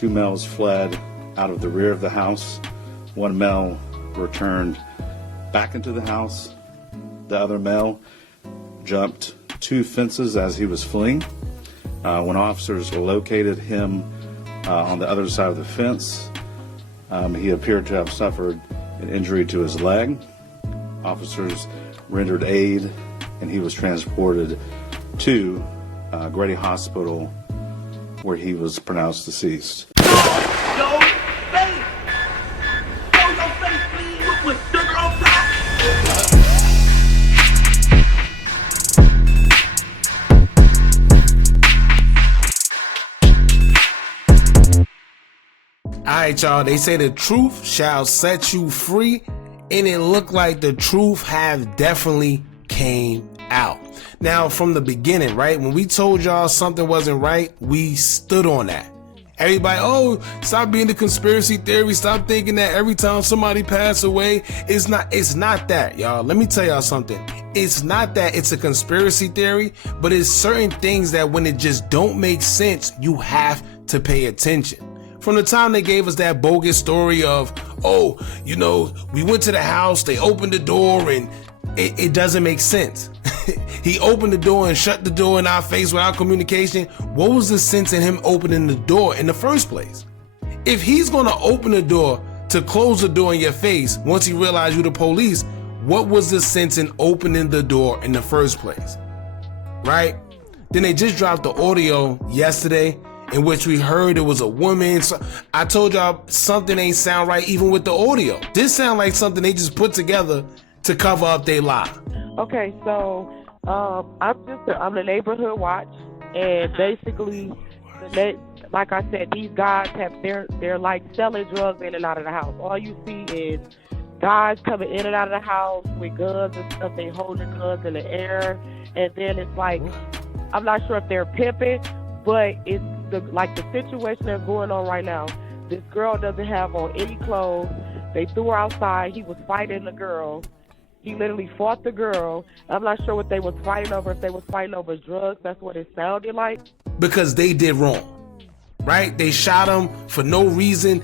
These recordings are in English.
Two males fled out of the rear of the house. One male returned back into the house. The other male jumped two fences as he was fleeing. When officers located him on the other side of the fence, he appeared to have suffered an injury to his leg. Officers rendered aid, and he was transported to Grady Hospital, where he was pronounced deceased. Alright, y'all, they say the truth shall set you free, and it looked like the truth have definitely came out. Now, from the beginning, right, when we told y'all something wasn't right, we stood on that. Everybody, oh, stop being the conspiracy theory, stop thinking that every time somebody passes away, it's not that, y'all. Let me tell y'all something. It's not that it's a conspiracy theory, but it's certain things that when it just don't make sense, you have to pay attention. From the time they gave us that bogus story of, oh, you know, we went to the house, they opened the door, and it doesn't make sense. He opened the door and shut the door in our face without communication. What was the sense in him opening the door in the first place? If he's gonna open the door to close the door in your face once he realized you're the police, what was the sense in opening the door in the first place? Right? Then they just dropped the audio yesterday in which we heard it was a woman. So I told y'all something ain't sound right even with the audio. This sound like something they just put together to cover up their lie. Okay, so I'm the neighborhood watch, and basically, like I said, these guys they're like selling drugs in and out of the house. All you see is guys coming in and out of the house with guns and stuff. They holding guns in the air, and then it's like, I'm not sure if they're pimping, but it's the situation that's going on right now. This girl doesn't have on any clothes. They threw her outside. He was fighting the girl. He literally fought the girl. I'm not sure what they was fighting over. If they was fighting over drugs, that's what it sounded like. Because they did wrong, right? They shot him for no reason.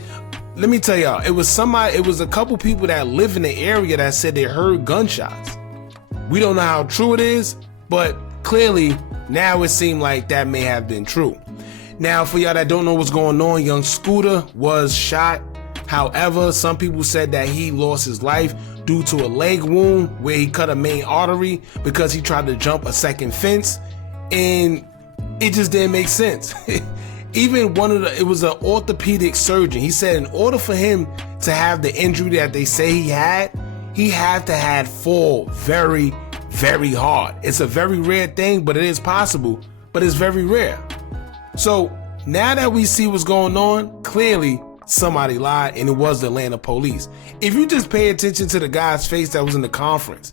Let me tell y'all, it was a couple people that live in the area that said they heard gunshots. We don't know how true it is, but clearly now it seemed like that may have been true. Now, for y'all that don't know what's going on, young Sh0t was shot. However, some people said that he lost his life due to a leg wound where he cut a main artery because he tried to jump a second fence, and it just didn't make sense. Even it was an orthopedic surgeon. He said in order for him to have the injury that they say he had to have fall very, very hard. It's a very rare thing, but it is possible, but it's very rare. So now that we see what's going on, clearly somebody lied, and it was the Atlanta police. If you just pay attention to the guy's face that was in the conference,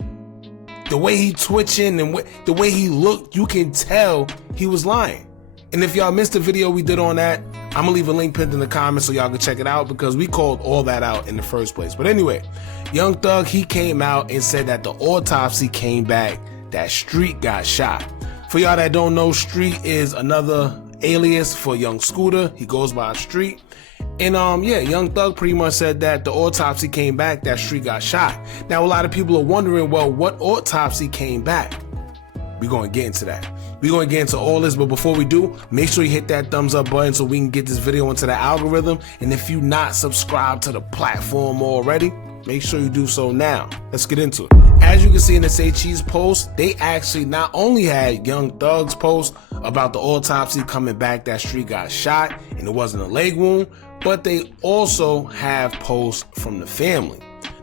the way he twitching and the way he looked, you can tell he was lying. And if y'all missed the video we did on that, I'm gonna leave a link pinned in the comments so y'all can check it out, because we called all that out in the first place. But anyway, Young Thug, he came out and said that the autopsy came back that Sh0t got shot. For y'all that don't know, Sh0t is another alias for young Sh0t. He goes by Sh0t. And yeah, Young Thug pretty much said that the autopsy came back that Sh0t got shot. Now a lot of people are wondering, well, what autopsy came back? We're gonna get into that. We're gonna get into all this, but before we do, make sure you hit that thumbs up button so we can get this video into the algorithm. And if you're not subscribed to the platform already, make sure you do so now. Let's get into it. As you can see in the Sh0t's post, they actually not only had Young Thug's post about the autopsy coming back that Sh0t got shot and it wasn't a leg wound, but they also have posts from the family.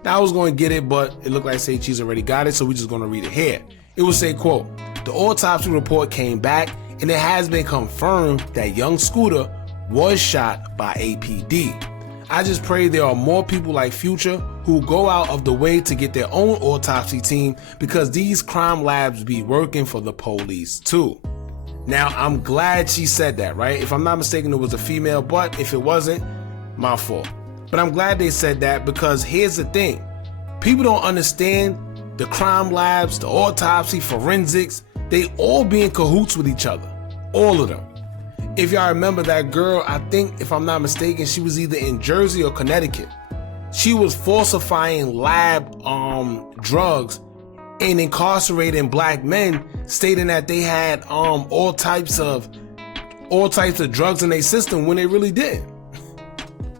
Now I was going to get it, but it looked like Sh0t's already got it, so we're just going to read it here. It will say, quote, "The autopsy report came back and it has been confirmed that young Sh0t was shot by APD. I just pray there are more people like Future who go out of the way to get their own autopsy team, because these crime labs be working for the police too." Now, I'm glad she said that, right? If I'm not mistaken, it was a female, but if it wasn't, my fault. But I'm glad they said that, because here's the thing. People don't understand the crime labs, the autopsy, forensics, they all be in cahoots with each other. All of them. if y'all remember that girl, I think, if I'm not mistaken, she was either in Jersey or Connecticut. She was falsifying lab drugs and incarcerating black men, stating that they had all types of drugs in their system when they really didn't.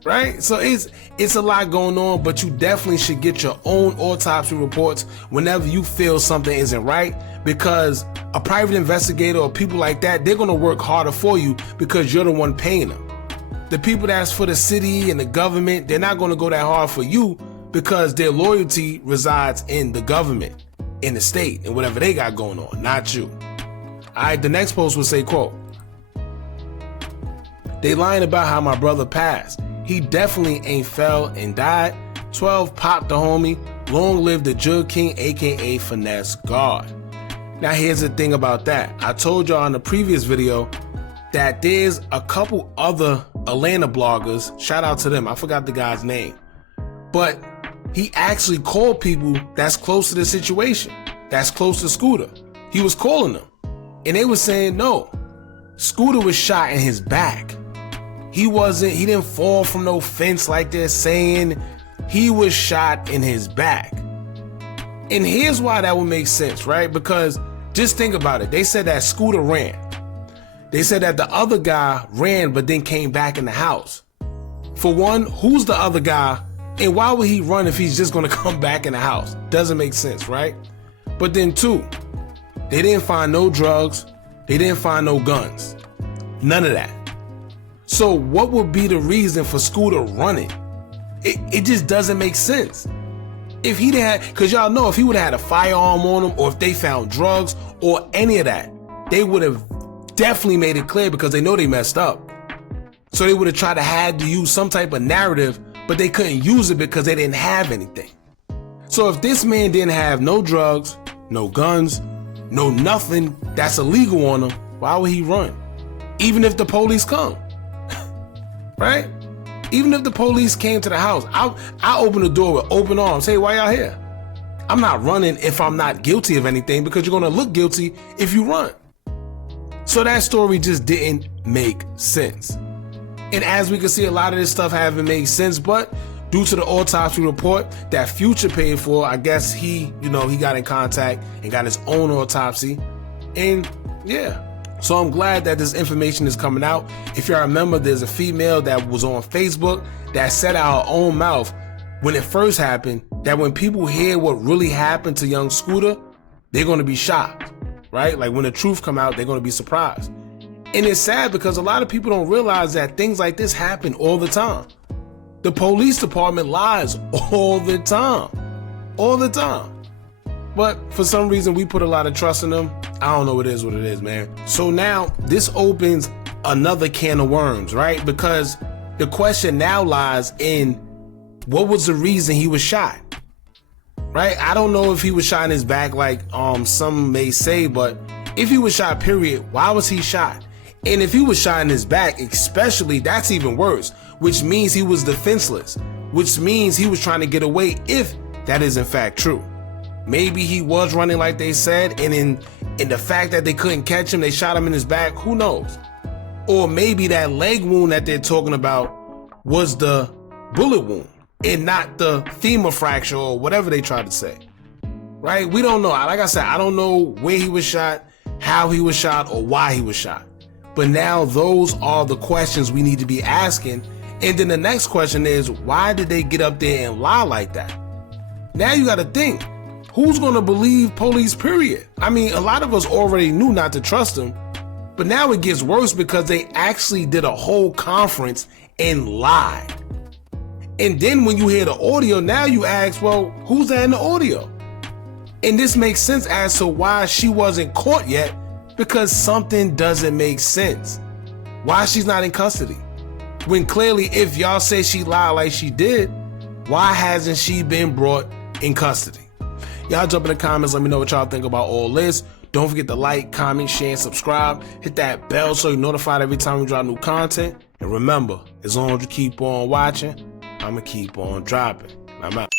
Right? So it's a lot going on, but you definitely should get your own autopsy reports whenever you feel something isn't right, because a private investigator or people like that, they're going to work harder for you because you're the one paying them. The people that's for the city and the government, they're not going to go that hard for you because their loyalty resides in the government, in the state, and whatever they got going on, not you. All right, the next post will say, quote, "They lying about how my brother passed. He definitely ain't fell and died. 12 popped the homie. Long live the Jug King, aka Finesse God." Now here's the thing about that. I told y'all in the previous video that there's a couple other Atlanta bloggers, shout out to them, I forgot the guy's name, but he actually called people that's close to the situation, that's close to Scooter. He was calling them, and they were saying, no, Scooter was shot in his back. He didn't fall from no fence like they're saying. He was shot in his back. And here's why that would make sense, right? Because just think about it. They said that Scooter ran. They said that the other guy ran but then came back in the house. For one, who's the other guy? And why would he run if he's just going to come back in the house? Doesn't make sense, right? But then two, they didn't find no drugs. They didn't find no guns. None of that. So what would be the reason for Scooter running? It just doesn't make sense. If he didn't have, because y'all know if he would have had a firearm on him, or if they found drugs or any of that, they would have definitely made it clear because they know they messed up. So they would have tried to had to use some type of narrative, but they couldn't use it because they didn't have anything. So if this man didn't have no drugs, no guns, no nothing that's illegal on him, why would he run? Even if the police come, right? Even if the police came to the house, I open the door with open arms. Hey, why y'all here? I'm not running if I'm not guilty of anything, because you're going to look guilty if you run. So that story just didn't make sense. And as we can see, a lot of this stuff haven't made sense, but due to the autopsy report that Future paid for, I guess he got in contact and got his own autopsy. And yeah, so I'm glad that this information is coming out. If y'all remember, there's a female that was on Facebook that said out her own mouth when it first happened that when people hear what really happened to young Scooter, they're going to be shocked, right? Like when the truth come out, they're going to be surprised. And it's sad because a lot of people don't realize that things like this happen all the time. The police department lies all the time. All the time. But for some reason, we put a lot of trust in them. I don't know what it is, man. So now this opens another can of worms, right? Because the question now lies in what was the reason he was shot, right? I don't know if he was shot in his back like some may say, but if he was shot, period, why was he shot? And if he was shot in his back, especially, that's even worse, which means he was defenseless, which means he was trying to get away if that is in fact true. Maybe he was running like they said, and in the fact that they couldn't catch him, they shot him in his back, who knows? Or maybe that leg wound that they're talking about was the bullet wound and not the femur fracture or whatever they tried to say, right? We don't know. Like I said, I don't know where he was shot, how he was shot, or why he was shot. But now those are the questions we need to be asking. And then the next question is, why did they get up there and lie like that? Now you got to think, who's going to believe police, period? I mean, a lot of us already knew not to trust them, but now it gets worse because they actually did a whole conference and lied. And then when you hear the audio, now you ask, well, who's that in the audio? And this makes sense as to why she wasn't caught yet, because something doesn't make sense. Why she's not in custody? When clearly, if y'all say she lied like she did, why hasn't she been brought in custody? Y'all jump in the comments, let me know what y'all think about all this. Don't forget to like, comment, share, and subscribe. Hit that bell so you're notified every time we drop new content. And remember, as long as you keep on watching, I'ma keep on dropping. I'm out.